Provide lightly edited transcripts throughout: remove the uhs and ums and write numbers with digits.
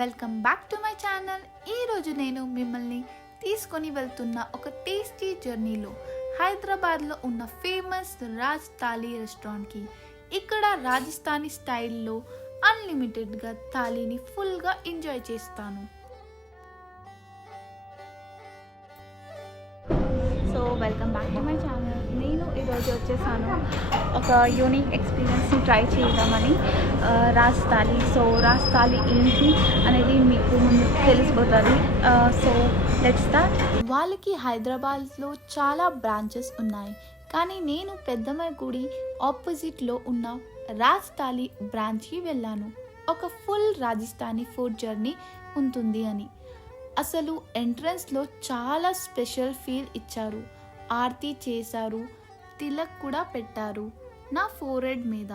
Welcome back to my channel. ఈరోజు నేను మిమ్మల్ని తీసుకొని వెళ్తున్న ఒక టేస్టీ జర్నీలో హైదరాబాద్లో ఉన్న ఫేమస్ రాజ్ థాలీ రెస్టారెంట్కి. ఇక్కడ రాజస్థానీ స్టైల్లో అన్లిమిటెడ్గా థాలీని ఫుల్గా ఎంజాయ్ చేస్తాను. So welcome back to my channel. నేను ఈరోజు వచ్చేసాను ఒక యూనిక్ ఎక్స్పీరియన్స్ని ట్రై చేద్దామని రాజ్ థాలీ. సో రాజ్ థాలీ ఏంటి అనేది మీకు ముందు తెలిసిపోతుంది. So let's start. వాళ్ళకి హైదరాబాద్లో చాలా బ్రాంచెస్ ఉన్నాయి, కానీ నేను పెద్దమ్మ గుడి ఆపోజిట్లో ఉన్న రాజ్ థాలీ బ్రాంచ్కి వెళ్ళాను. ఒక ఫుల్ రాజస్థానీ ఫుడ్ జర్నీ ఉంటుంది అని. అసలు ఎంట్రన్స్లో చాలా స్పెషల్ ఫీల్ ఇచ్చారు. ఆర్తి చేశారు, తిలక్ కూడా పెట్టారు నా ఫోర్హెడ్ మీద.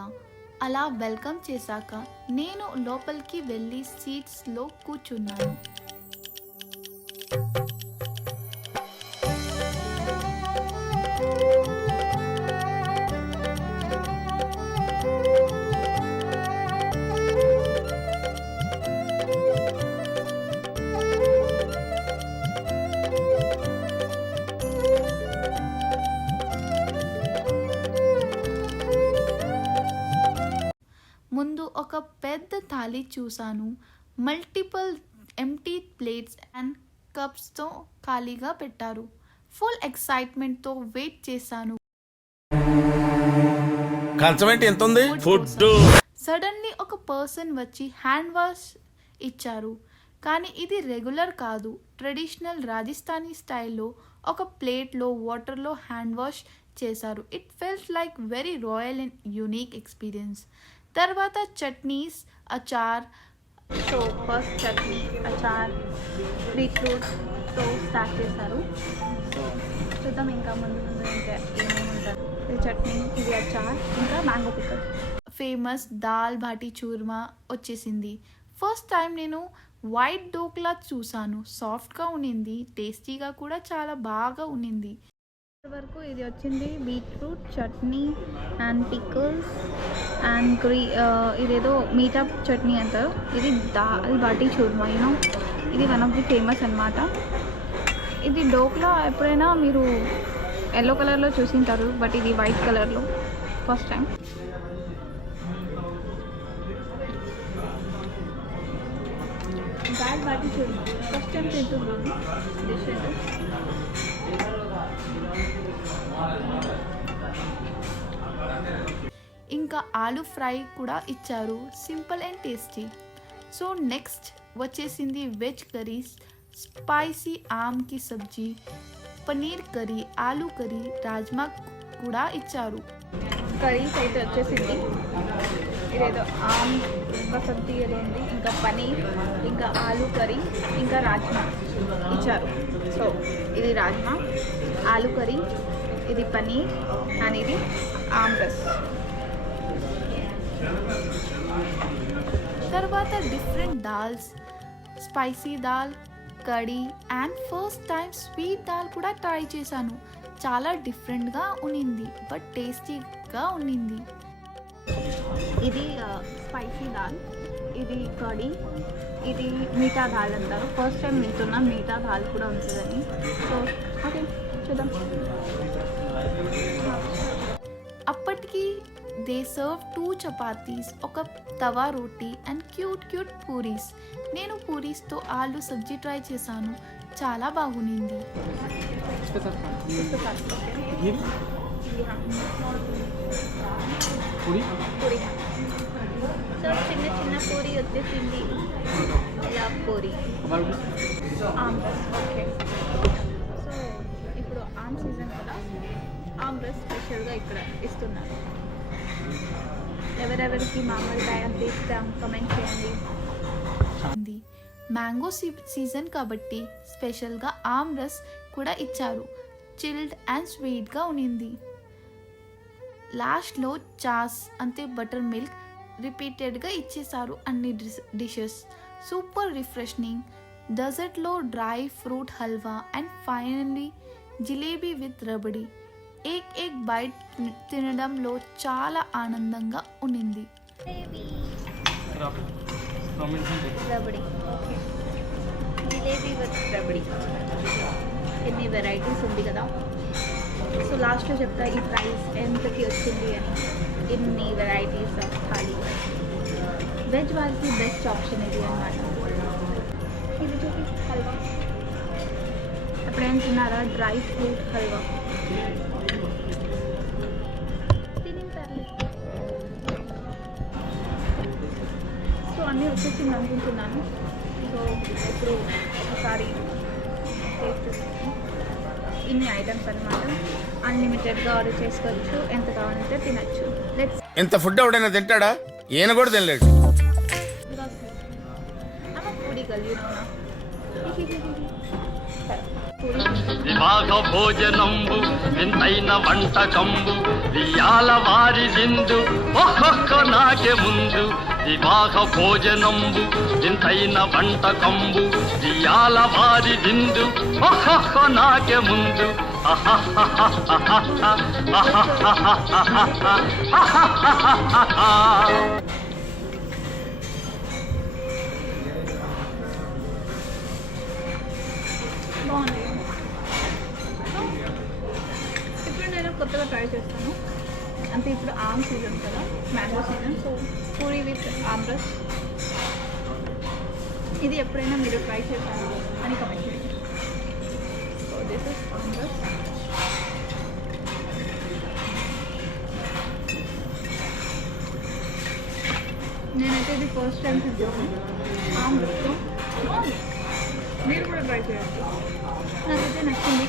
అలా వెల్కమ్ చేశాక నేను లోపలికి వెళ్ళి సీట్స్లో కూర్చున్నాను. ముందు ఒక పెద్ద థాలీ చూశాను. మల్టిపుల్ ఎంటీ ప్లేట్స్ అండ్ కప్స్తో ఖాళీగా పెట్టారు. ఫుల్ ఎక్సైట్మెంట్తో వెయిట్ చేశాను. సడన్లీ ఒక పర్సన్ వచ్చి హ్యాండ్ వాష్ ఇచ్చారు, కానీ ఇది రెగ్యులర్ కాదు. ట్రెడిషనల్ రాజస్థానీ స్టైల్లో ఒక ప్లేట్లో వాటర్లో హ్యాండ్ వాష్ చేశారు. It felt like very royal and unique experience. తర్వాత chutneys, achar. So first chutney, achar, బీట్రూట్తో స్టార్ట్ చేశారు. సో చూద్దాం ఇంకా ముందు ఇంకా ఏమేమి ఉంటుంది. ఇది చట్నీ, ఇది అచార్, ఇంకా mango pickle. Famous dal baati చూర్మా వచ్చేసింది. ఫస్ట్ టైం నేను వైట్ డోక్లా చూసాను. సాఫ్ట్గా ఉన్నింది, టేస్టీగా కూడా చాలా బాగా ఉన్నింది. వరకు ఇది వచ్చింది beetroot chutney and pickles and ఇదేదో మీటా చట్నీ అంటారు. ఇది దాల్ బాటీ చూర్మా. ఇది వన్ ఆఫ్ ది ఫేమస్ అన్నమాట. ఇది డోక్లా ఎప్పుడైనా మీరు ఎల్లో కలర్లో చూసింటారు, బట్ ఇది వైట్ కలర్లో first time. Dal baati churma first time తింటున్నాను. డిష్ ఇంకా ఆలూ ఫ్రై కూడా ఇచ్చారు. Simple and tasty. So next వచ్చేసింది వెజ్ కర్రీస్, స్పైసీ ఆమ్కి సబ్జీ, పనీర్ కర్రీ, ఆలూ కర్రీ, రాజ్మా కూడా ఇచ్చారు. కర్రీస్ అయితే వచ్చేసింది. ఇదేదో ఆమ్ ఇంకా సబ్జీ ఏదో ఉంది, ఇంకా పనీర్, ఇంకా ఆలూ కర్రీ, ఇంకా రాజ్మా ఇచ్చారు. సో ఇది రాజ్మా, ఆలూ కర్రీ, ఇది పనీర్ అండ్ ఇది ఆమ్రస్. తర్వాత different dals, spicy dal, curry and first time sweet dal కూడా ట్రై చేశాను. చాలా డిఫరెంట్గా ఉన్నింది, బట్ టేస్టీగా ఉన్నింది. ఇది స్పైసీ దాల్, ఇది కర్రీ, ఇది మీఠా దాల్ అంటారు. ఫస్ట్ టైం వింటున్నా మీఠా దాల్ కూడా ఉంటుందని. సో ఓకే చూద్దాం. అప్పటికి దే సర్వ్ 2 చపాతీస్, ఒక తవా రోటీ అండ్ క్యూట్ పూరీస్. నేను పూరీస్తో ఆలూ సబ్జీ ట్రై చేశాను. చాలా బాగుంది. సో చిన్న పూరీ వచ్చేసింది. ఇలా పూరీ ఆమ్రస్. ఓకే, సో ఇప్పుడు ఆమ్ సీజన్ కదా, ఆమ్రస్ స్పెషల్గా ఇక్కడ ఇస్తున్నారు. ఎవరెవరికి మామిడికాయ అంటే ఇష్టం కమెంట్ చేయండి. మ్యాంగో సీజన్ కాబట్టి స్పెషల్గా ఆమ్రస్ కూడా ఇచ్చారు. చిల్డ్ అండ్ స్వీట్గా ఉన్నింది. లాస్ట్లో చాస్ అంటే బటర్ మిల్క్ రిపీటెడ్గా ఇచ్చేసారు అన్ని డిషెస్. Super refreshing. డెజర్ట్లో dry fruit halwa and finally jalebi with rabdi. ఏక్ బైట్ తినడంలో చాలా ఆనందంగా ఉన్నింది. రబడి. Okay, jalebi with rabdi. ఎన్ని వెరైటీస్ ఉంది కదా. సో లాస్ట్లో చెప్తా ఈ ప్రైస్ ఎంతకి వచ్చింది అని. ఇన్ని వెరైటీస్ ఆఫ్ థాలీ. వెజ్ వాళ్ళకి బెస్ట్ ఆప్షన్ ఇది అన్నమాట. ఇది చూపి హల్వా. ఎప్పుడైనా తిన్నారా డ్రై ఫ్రూట్ హల్వా? సో అన్నీ వచ్చేసింది అనుకుంటున్నాను. సో ఇప్పుడు ఒకసారి టేస్ట్ చూస్తాను. ఇన్ని ఐటమ్స్ అన్నమాట. అన్లిమిటెడ్గా ఆర్డర్ చేసుకోవచ్చు, ఎంత కావాలంటే తినచ్చు. లెట్స్. ఇంత ఫుడ్ ఎవడైనా తింటాడా? ఈయన కూడా తినలేడు. పూడి కలిగినా వివాహ భోజనంబు వింతైన వంటకంబు వియాల వారి విందు ఒక్కొక్క నాకే ముందు. వివాహ భోజనంబు వింతైన వంటకంబు వియాల వారి విందు ఒక్కొక్క నాకే ముందు. బాగుంది. ఇప్పుడు నేను కొత్తగా ట్రై చేస్తాను. అంటే ఇప్పుడు ఆమ్ సీజన్ కదా, mango season. So puri with aamras. ఇది ఎప్పుడైనా మీరు ట్రై చేశారు అని కమెంట్ చేయండి. So this is aamras. నేనైతే ఇది ఫస్ట్ టైం తింటాను ఆమ్రస్తో. మీరు కూడా ట్రై చేయొచ్చు. నాకైతే నచ్చింది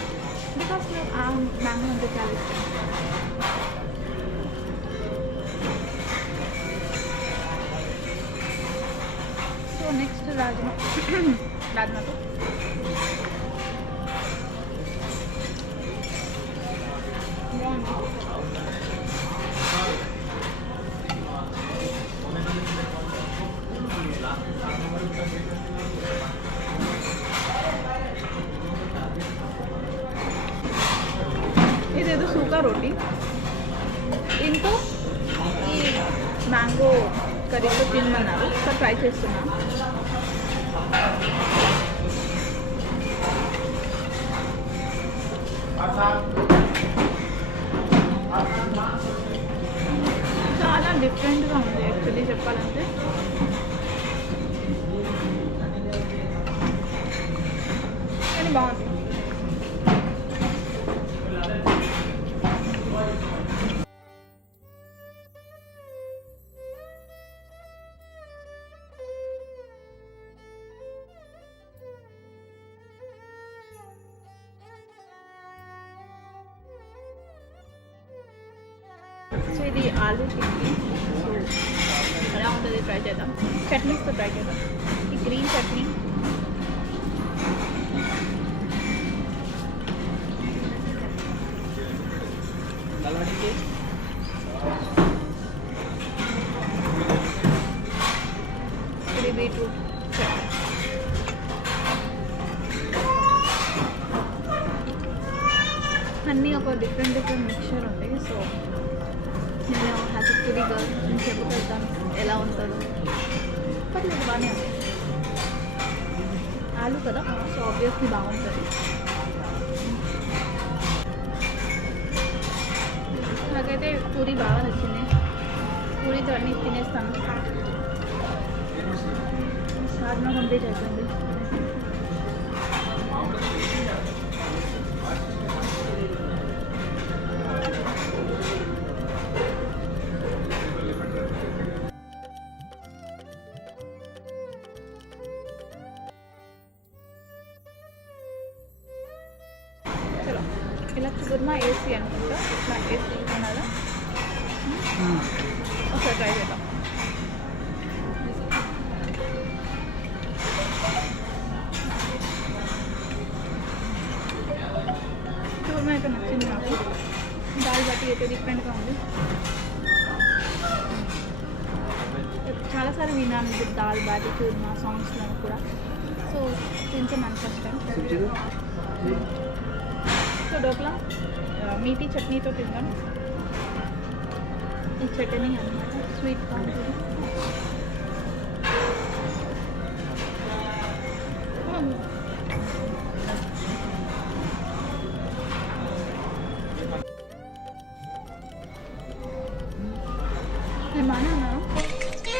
బికాస్ నాకు ఆ మ్యాంగో అంటే చాలా ఇష్టం. So next rajma. రాజ్మాతో బాగుంది. ఇదేదో సూకా రోటీ, ఇంకో ఈ మ్యాంగో కర్రీతో తినమన్నారు. సో ట్రై చేస్తున్నా. చాలా డిఫరెంట్గా ఉంది యాక్చువల్లీ చెప్పాలంటే. కానీ బాగుంది. సో ఇది ఆలూ టిక్కీ. సో ఎలా ఉంటుంది ట్రై చేద్దాం. చట్నీస్తో ట్రై చేద్దాం. ఈ గ్రీన్ చట్నీ, ఇది బీట్రూట్ చట్నీ. అన్నీ ఒక డిఫరెంట్ మిక్చర్ ఉంది. సో నేను హ్యాపీ పూరి గర్ల్ నేను చెప్పుకెళ్తాను ఎలా ఉంటుందో. బట్ ఇది బాగానే ఉంది. ఆలు కదా, సో ఆబ్వియస్లీ బాగుంటుంది. నాకైతే పూరి బాగా నచ్చింది. పూరితో అన్నీ తినేస్తాను. సాధన కంప్లీట్ అయిపోయింది. చలో ఇలా కుర్మా ఏసీ అనుకుంటా. ఇట్లా ఏసీ కొనాలా? ఒకసారి ట్రై చేద్దాం. కుర్మా అయితే నచ్చింది నాకు. దాల్ బాటి అయితే డిఫరెంట్గా ఉంది. చాలాసార్లు విన్నాను ఇది దాల్ బాటి కుర్మా సాంగ్స్లో కూడా. సో తింటున్నాను ఫస్ట్ టైం. సో డోక్లా మీఠీ చట్నీతో తిందాం. ఈ చట్నీ అన్నమాట స్వీట్గా ఉంటుంది.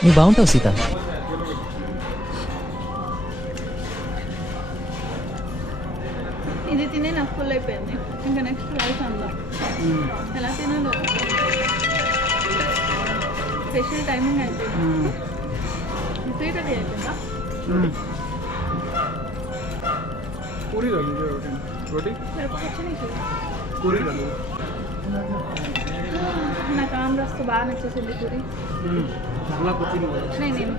నువ్వు బాగుంటావు సీత. ఇది తినే నాకు ఫుల్ అయిపోయింది. ఇంకా నెక్స్ట్ రైస్ అందాం. ఎలా తినాలో స్పెషల్ టైమింగ్ అయిపోయింది. స్వీట్ అది అయిపోయిందా? पूरी कर लीजिए रोटी रोटी సరిపోవచ్చు నీకు? पूरी कर लीजिए నాకు ఆమ్రస్తు బాగా నచ్చేసింది పూరి. अगला कुछ नहीं होगा నేను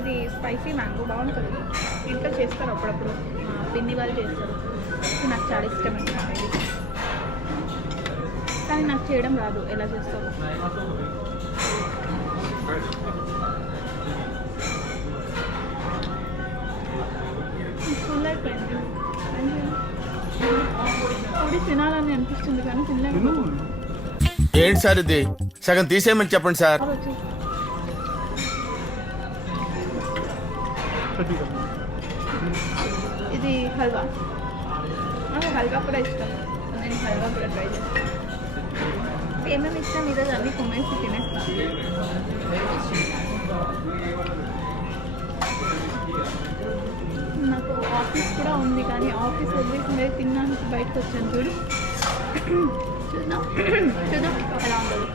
ఇది స్పైసీ మ్యాంగో బాగుంటుంది. ఇంట్లో చేస్తారు అప్పుడప్పుడు, పిన్ని వాళ్ళు చేస్తారు. ఇది నాకు చాలా ఇష్టమండి ఇది, కానీ నాకు చేయడం రాదు. ఎలా చేస్తారో ఫుల్ అయిపోయింది. పూరి తినాలని అనిపిస్తుంది కానీ తినలేము. ఏంటి సార్ ఇది? సగం తీసేయమని చెప్పండి సార్. ఇది హల్వా. నాకు హల్వా కూడా ఇష్టం. నేను హల్వా కూడా ట్రై చేస్తాను. ఏమేమి ఇష్టం ఈరోజు అన్నీ కొమ్మేసి తినేస్తాను. నాకు ఆఫీస్ కూడా ఉంది, కానీ ఆఫీస్ వదిలేసి మరి తిన్నానికి బయటకు వచ్చాను. చూడు చూద్దాం చూద్దాం ఎలా ఉండదు.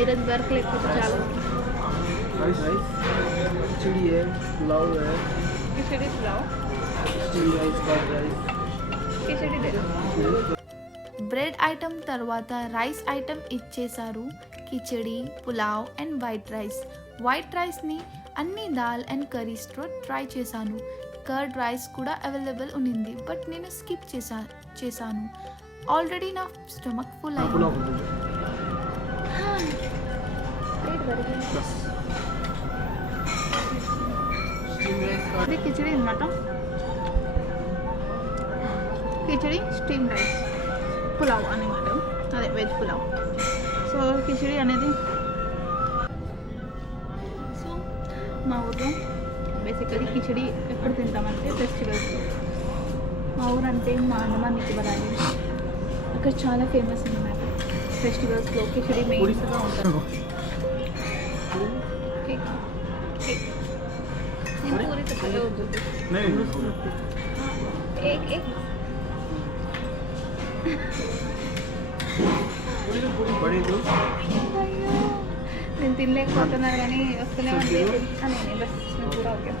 ఈరోజు వర్క్ లేకపోతే చాలా. राइस खिचड़ी है पुलाव है khichdi pulao, steam rice curd rice khichdi లేదు. బ్రెడ్ ఐటమ్ తర్వాత రైస్ ఐటమ్ ఇచ్చేశారు. Khichdi, pulao and white rice. White రైస్ని అన్ని దాల్ అండ్ కర్రీస్తో ట్రై చేశాను. కర్డ్ రైస్ కూడా అవైలబుల్ ఉన్నింది, బట్ నేను స్కిప్ చేశాను. ఆల్రెడీ నా స్టమక్ ఫుల్ అయింది. पुलाव कर दीजिए बस स्टीम राइस कर्ड ఇది కిచడి అనమాట. కిచడి, స్టీమ్ రైస్, పులావ్ అనమాట. అదే వెజ్ పులావ్. సో కిచడి అనేది, సో మా ఊర్లో బేసికలీ కిచడి ఎప్పుడు తింటామంటే ఫెస్టివల్స్లో. మా ఊరు అంటే మా అండమాన్ నికోబార్ ఐలాండ్స్, అక్కడ చాలా ఫేమస్ అన్నమాట. ఫెస్టివల్స్లో కిచడి మెయిన్గా ఉంటుంది. కేక్ కేక్ నేను పూరి తక్కువ వద్దు. नहीं एक एक बड़ी दो అయ్యో నేను తినలేకపోతున్నాను, కానీ వస్తూనే ఉంది. నేను బస్ కూడా ఓకే.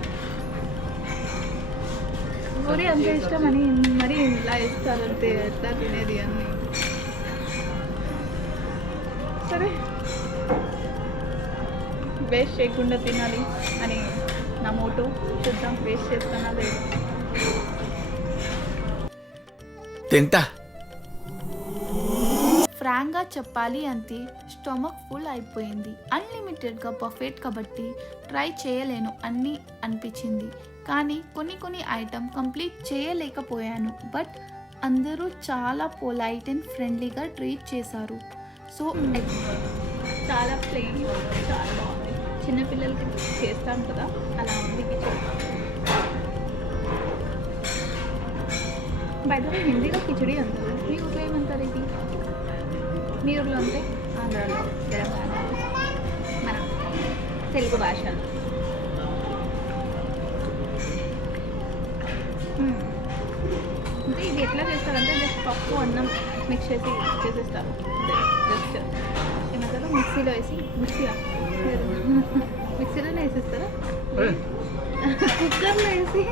పూరి అంత ఇష్టం అని మరీ ఇలా ఇస్తారంటే ఎట్లా తినేది అని. సరే వేస్ట్ చేయకుండా తినాలి అని నా మోటో. చూద్దాం వేస్ట్ చేస్తానా లేదు. తింటా. ఫ్రాంక్గా చెప్పాలి అంటే స్టమక్ ఫుల్ అయిపోయింది. అన్లిమిటెడ్గా బఫెట్ కాబట్టి ట్రై చేయలేను అన్నీ అనిపించింది. కానీ కొన్ని ఐటమ్ కంప్లీట్ చేయలేకపోయాను. బట్ అందరూ చాలా పొలైట్ అండ్ ఫ్రెండ్లీగా ట్రీట్ చేశారు. సో చాలా ప్లెయిన్, చాలా బాగుంది. చిన్నపిల్లలకి చేస్తాం కదా, అలా ఉంది కిచడి. బయట హిందీలో కిచడి అంటారు. మీ ఊర్లో ఏమంటారు ఇది? మీ ఊర్లో అంటే ఆంధ్రాలో, తెలంగాణ, మన తెలుగు భాషలో. అంటే ఇది ఎట్లా చేస్తారంటే జస్ట్ పప్పు అన్నం మిక్స్ చేసి చేసేస్తారు. జస్ట్ ఏమంటారు, మిక్సీలో వేసి మిక్సీలోనే వేసేస్తారా, కుక్కర్లో వేసి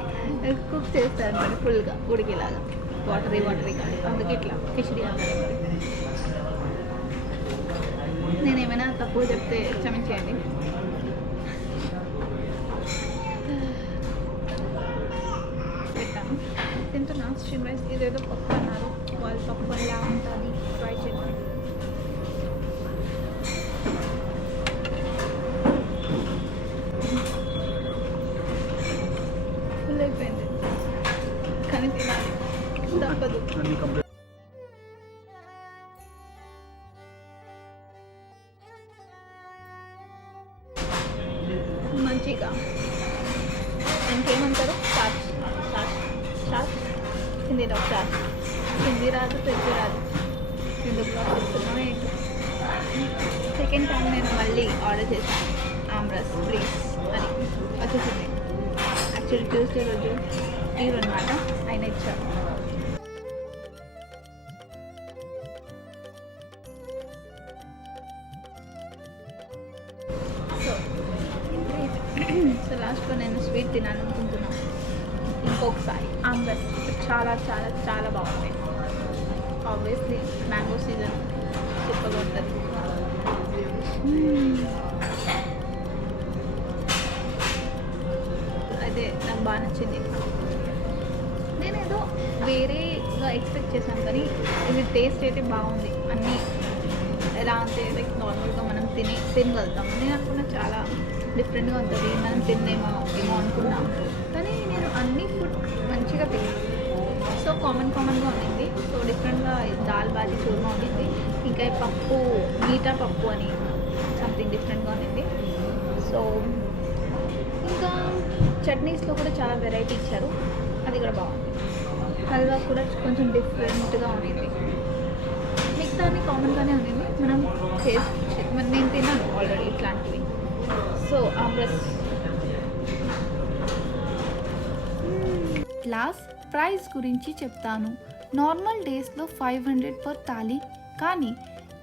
కుక్ చేస్తారు మరి ఫుల్గా ఉడికేలాగా, వాటరీ కాదు. అందుకే ఇట్లా కిచడి అంటారు. నేను ఏమైనా తక్కువ చెప్తే క్షమించేయండి. పెట్టాను, తింటున్నా. స్టీమ్ రైస్ ఇదేదో పప్పు అన్నారు, వాళ్ళు పప్పు ఎలా ఉంటుంది ట్రై చేద్దాం. ఫుల్ అయిపోయింది కానీ తినాలి, తప్పదు. अन्नी कंप्लीट మంచిగా ఇంకేమంటారు, చాట్ చాట్ చాట్ హిందీలో చాట్. హిందీ రాదు, తెలుగు రాదు. ఎందుకు బ్లాగ్ చేస్తున్నావు ఏంటి? సెకండ్ టైం నేను మళ్ళీ ఆర్డర్ చేశాను ఆమ్రస్ ప్లీజ్ అని వచ్చేసింది. యాక్చువల్లీ ట్యూస్డే రోజు లీవ్ అనమాట, ఆయన ఇచ్చారు. సో లాస్ట్లో నేను స్వీట్ తినాలనుకుంటున్నాను ఇంకొకసారి. ఆమ్రస్ చాలా చాలా చాలా బాగుంది. ఆబ్వియస్లీ మ్యాంగో సీజన్ సూపర్గా ఉంటుంది. అదే నాకు బాగా నచ్చింది. నేనేదో వేరేగా ఎక్స్పెక్ట్ చేశాను కానీ ఇది టేస్ట్ అయితే బాగుంది. అన్నీ ఎలా అంటే లైక్ నార్మల్గా మనం తినగలుగుతాం. నేను అనుకున్న చాలా డిఫరెంట్గా ఉంటుంది, మనం తిన్నేమో అనుకున్నాం కానీ నేను అన్ని ఫుడ్ మంచిగా తిన్నాను. సో కామన్గా ఉండింది. సో డిఫరెంట్గా దాల్ బాజీ చూర్మా ఉండింది. ఇంకా ఈ పప్పు మీఠా పప్పు అని సంథింగ్ డిఫరెంట్గా ఉండింది. సో ఇంకా చట్నీస్లో కూడా చాలా వెరైటీ ఇచ్చారు, అది కూడా బాగుంది. హల్వా కూడా కొంచెం డిఫరెంట్గా ఉండింది. మిగతా అన్ని కామన్గానే ఉండింది. మనం నేను తిన్నాను ఆల్రెడీ ఇట్లాంటివి. సో ఆమ్రస్. లాస్ట్ ప్రైస్ గురించి చెప్తాను. నార్మల్ డేస్లో 500 పర్ థాలీ, కానీ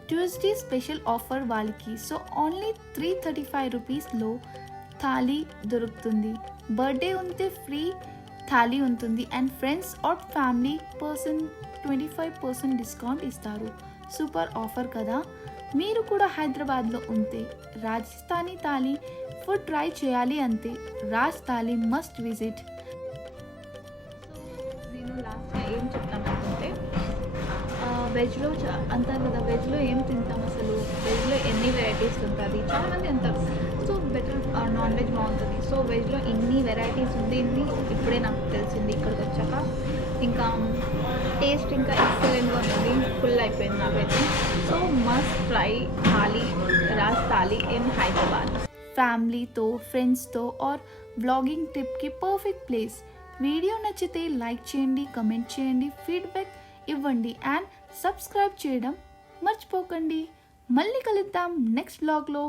ట్యూస్డే స్పెషల్ ఆఫర్ వాళ్ళకి. సో ఓన్లీ 335 రూపీస్లో థాలీ దొరుకుతుంది. బర్త్డే ఉంటే ఫ్రీ థాలీ ఉంటుంది and friends or family person 25% discount ఇస్తారు. సూపర్ ఆఫర్ కదా. మీరు కూడా హైదరాబాద్లో ఉంటే రాజస్థానీ థాలీ ఫుడ్ ట్రై చేయాలి అంతే. Raj thali must visit. నేను లాస్ట్గా ఏం చెప్తాను అనుకుంటే వెజ్లో అంటారు కదా, వెజ్లో ఏం తింటాం అసలు, వెజ్లో ఎన్ని వెరైటీస్ ఉంటుంది చాలామంది అంటారు. సో బెటర్ నాన్ వెజ్ బాగుంటుంది. సో వెజ్లో ఇన్ని వెరైటీస్ ఉంది ఇప్పుడే నాకు తెలిసింది ఇక్కడికి వచ్చాక. ఇంకా టేస్ట్ ఇంకా ఎక్సలెంట్గా ఉంది, ఫుల్ అయిపోయింది నాకైతే. So must try thali, Raj thali in Hyderabad. ఫ్యామిలీతో, ఫ్రెండ్స్తో ఆర్ బ్లాగింగ్ ట్రిప్కి పర్ఫెక్ట్ ప్లేస్. వీడియో నచ్చితే లైక్ చేయండి, కమెంట్ చేయండి, ఫీడ్బ్యాక్ ఇవ్వండి అండ్ సబ్స్క్రైబ్ చేయడం మర్చిపోకండి. మళ్ళీ కలుద్దాం నెక్స్ట్ బ్లాగ్లో.